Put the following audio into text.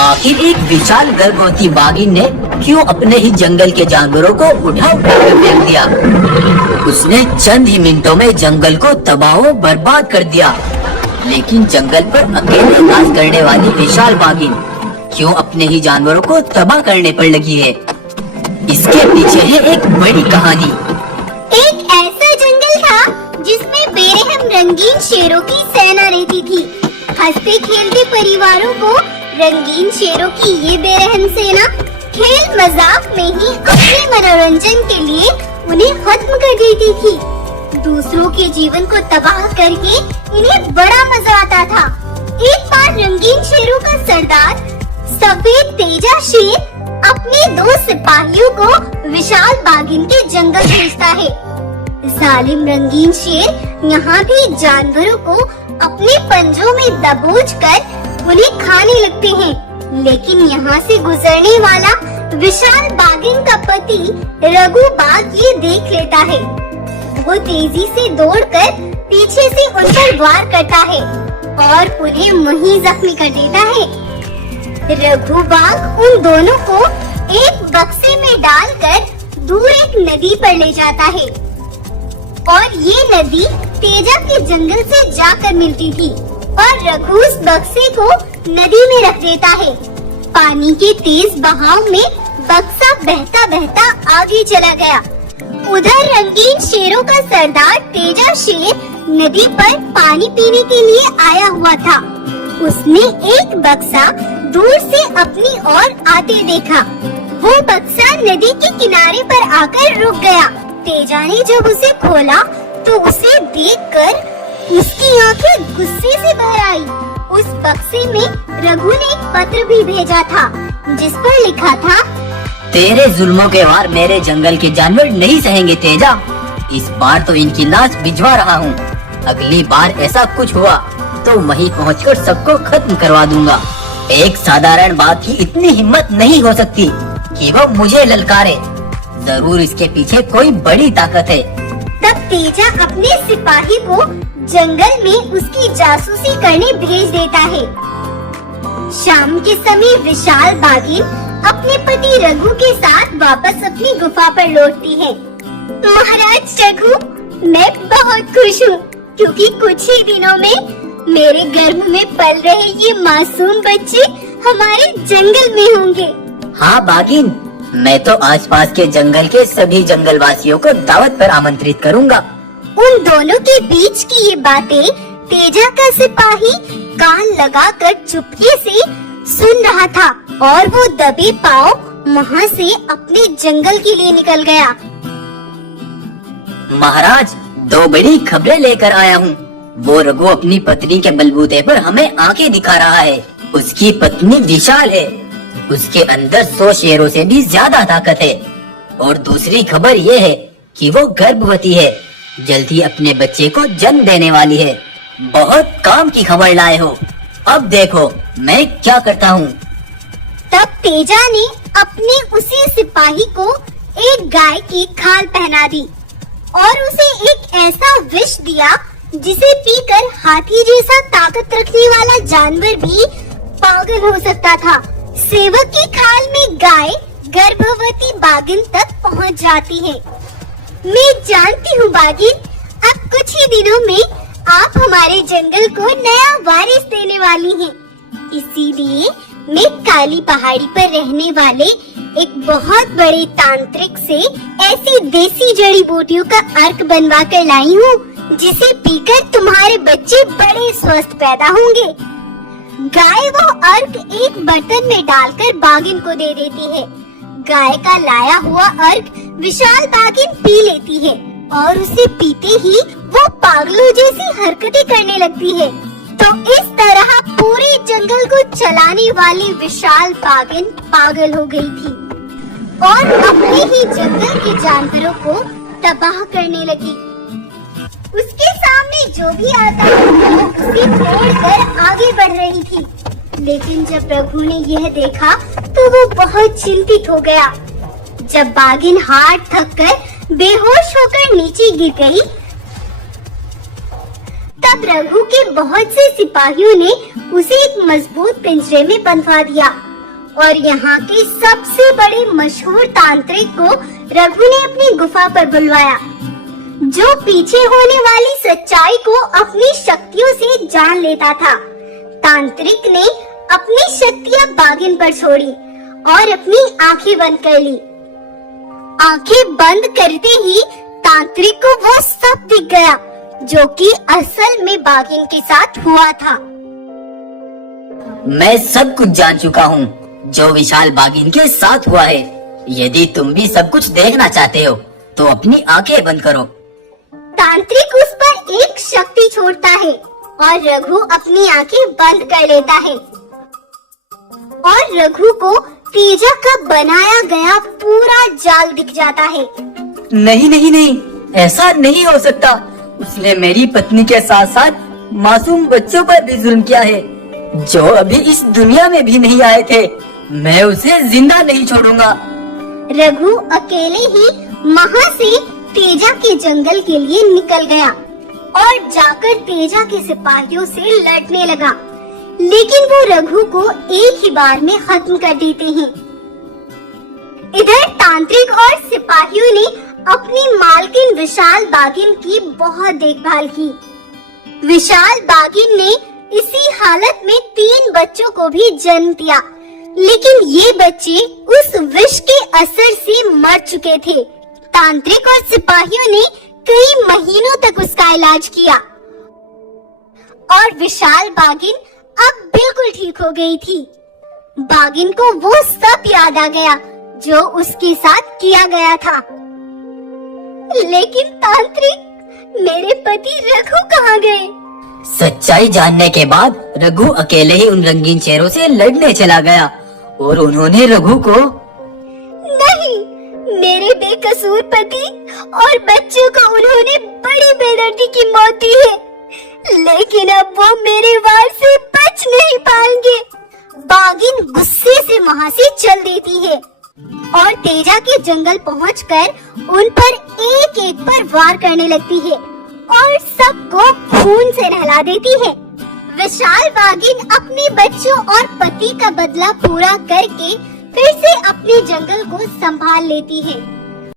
आखिर एक विशाल गर्भवती बाघिन ने क्यों अपने ही जंगल के जानवरों को उठा कर फेंक दिया। उसने चंद ही मिनटों में जंगल को तबाह बर्बाद कर दिया। लेकिन जंगल पर अकेले राज करने वाली विशाल बाघिन क्यों अपने ही जानवरों को तबाह करने पर लगी है? इसके पीछे है एक बड़ी कहानी। एक ऐसा जंगल था जिसमें बेरहम रंगीन शेरों की सेना रहती थी। हंसते खेलते परिवारों को रंगीन शेरों की ये बेरहम सेना खेल मजाक में ही अपने मनोरंजन के लिए उन्हें खत्म कर देती थी। दूसरों के जीवन को तबाह करके इन्हें बड़ा मजा आता था। एक बार रंगीन शेरों का सरदार सफेद तेजा शेर अपने 2 सिपाहियों को विशाल बाघिन के जंगल भेजता है। जालिम रंगीन शेर यहाँ भी जानवरों को अपने पंजों में दबोच कर उन्हें खाने लगते हैं। लेकिन यहाँ से गुजरने वाला विशाल बाघिन का पति रघु बाघ ये देख लेता है। वो तेजी से दौड़कर पीछे से उन पर वार करता है और उन्हें वहीं जख्मी कर देता है। रघु बाघ उन दोनों को एक बक्से में डालकर दूर एक नदी पर ले जाता है और ये नदी तेजा के जंगल से जाकर मिलती थी और रघु उस बक्से को नदी में रख देता है। पानी के तेज बहाव में बक्सा बहता बहता आगे चला गया। उधर रंगीन शेरों का सरदार तेजा शेर नदी पर पानी पीने के लिए आया हुआ था। उसने एक बक्सा दूर से अपनी ओर आते देखा। वो बक्सा नदी के किनारे पर आकर रुक गया। तेजा ने जब उसे खोला तो उसे देखकर उसकी आंखें गुस्से से भर आई। उस बक्से में रघु ने एक पत्र भी भेजा था जिस पर लिखा था, तेरे जुल्मों के वार मेरे जंगल के जानवर नहीं सहेंगे तेजा। इस बार तो इनकी लाश भिजवा रहा हूँ। अगली बार ऐसा कुछ हुआ तो वहीं पहुंचकर सबको खत्म करवा दूंगा। एक साधारण बाघ की इतनी हिम्मत नहीं हो सकती कि वो मुझे ललकारे। जरूर इसके पीछे कोई बड़ी ताकत है। तब तेजा अपने सिपाही को जंगल में उसकी जासूसी करने भेज देता है। शाम के समय विशाल बाघिन अपने पति रघु के साथ वापस अपनी गुफा पर लौटती है। महाराज रघु, मैं बहुत खुश हूँ क्योंकि कुछ ही दिनों में मेरे गर्भ में पल रहे ये मासूम बच्चे हमारे जंगल में होंगे। हाँ बाघिन, मैं तो आसपास के जंगल के सभी जंगलवासियों को दावत पर आमंत्रित करूँगा। उन दोनों के बीच की ये बातें तेजा का सिपाही कान लगाकर चुपके से सुन रहा था और वो दबे पांव वहाँ से अपने जंगल के लिए निकल गया। महाराज, 2 बड़ी खबरें लेकर आया हूँ। वो रघु अपनी पत्नी के बलबूते पर हमें आंखें दिखा रहा है। उसकी पत्नी विशाल है। उसके अंदर 100 शेरों से भी ज्यादा ताकत है। और दूसरी खबर ये है कि वो गर्भवती है। जल्दी अपने बच्चे को जन्म देने वाली है। बहुत काम की खबर लाए हो। अब देखो मैं क्या करता हूँ। तब तेजा ने अपने उसी सिपाही को एक गाय की खाल पहना दी और उसे एक ऐसा विष दिया जिसे पीकर हाथी जैसा ताकत रखने वाला जानवर भी पागल हो सकता था। सेवक की खाल में गाय गर्भवती बाघिन तक पहुंच जाती है। मैं जानती हूँ बाघिन, अब कुछ ही दिनों में आप हमारे जंगल को नया वारिस देने वाली हैं। इसीलिए मैं काली पहाड़ी पर रहने वाले एक बहुत बड़े तांत्रिक से ऐसी देसी जड़ी बूटियों का अर्क बनवा कर लाई हूँ जिसे पीकर तुम्हारे बच्चे बड़े स्वस्थ पैदा होंगे। गाय वो अर्क एक बर्तन में डालकर बाघिन को दे देती है। गाय का लाया हुआ अर्क विशाल बाघिन पी लेती है और उसे पीते ही वो पागलों जैसी हरकतें करने लगती है। तो इस तरह पूरे जंगल को चलाने वाली विशाल बाघिन पागल हो गई थी और अपने ही जंगल के जानवरों को तबाह करने लगी। उसके सामने जो भी आता वो उसे तोड़कर आगे बढ़ रही थी। लेकिन जब रघु ने यह देखा तो वो बहुत चिंतित हो गया। जब बाघिन हार थक कर बेहोश होकर नीचे गिर गई, तब रघु के बहुत से सिपाहियों ने उसे एक मजबूत पिंजरे में बंधवा दिया और यहाँ के सबसे बड़े मशहूर तांत्रिक को रघु ने अपनी गुफा पर बुलवाया, जो पीछे होने वाली सच्चाई को अपनी शक्तियों से जान लेता था। तांत्रिक ने अपनी शक्तियाँ बागिन पर छोड़ी और अपनी आंखें बंद कर ली। आंखें बंद करते ही तांत्रिक को वो सब दिख गया जो कि असल में बागिन के साथ हुआ था। मैं सब कुछ जान चुका हूँ जो विशाल बागिन के साथ हुआ है। यदि तुम भी सब कुछ देखना चाहते हो तो अपनी आंखें बंद करो। तांत्रिक उस पर एक शक्ति छोड़ता है और रघु अपनी आंखें बंद कर लेता है और रघु को तेजा का बनाया गया पूरा जाल दिख जाता है। नहीं नहीं नहीं, ऐसा नहीं हो सकता। उसने मेरी पत्नी के साथ साथ मासूम बच्चों पर भी जुल्म किया है जो अभी इस दुनिया में भी नहीं आए थे। मैं उसे जिंदा नहीं छोड़ूंगा। रघु अकेले ही वहाँ से तेजा के जंगल के लिए निकल गया और जाकर तेजा के सिपाहियों से लड़ने लगा, लेकिन वो रघु को एक ही बार में खत्म कर देते हैं। इधर तांत्रिक और सिपाहियों ने अपनी मालकिन विशाल बागिन की बहुत देखभाल की। विशाल बागिन ने इसी हालत में 3 बच्चों को भी जन्म दिया, लेकिन ये बच्चे उस विष के असर से मर चुके थे। तांत्रिक और सिपाहियों ने कई महीनों तक उसका इलाज किया और विशाल बागिन अब बिल्कुल ठीक हो गई थी। बागिन को वो सब याद आ गया जो उसके साथ किया गया था। लेकिन तांत्रिक, मेरे पति रघु कहाँ गए? सच्चाई जानने के बाद रघु अकेले ही उन रंगीन शेरों से लड़ने चला गया और उन्होंने रघु को नहीं, मेरे बेकसूर पति और बच्चों को उन्होंने बड़ी बेदर्दी की मौत दी है, लेकिन अब वो मेरे वार से बच नहीं पाएंगे। बागिन गुस्से से वहाँ से चल देती है और तेजा के जंगल पहुंचकर उन पर एक एक पर वार करने लगती है और सबको खून से नहला देती है। विशाल बागिन अपने बच्चों और पति का बदला पूरा करके फिर से अपने जंगल को संभाल लेती है।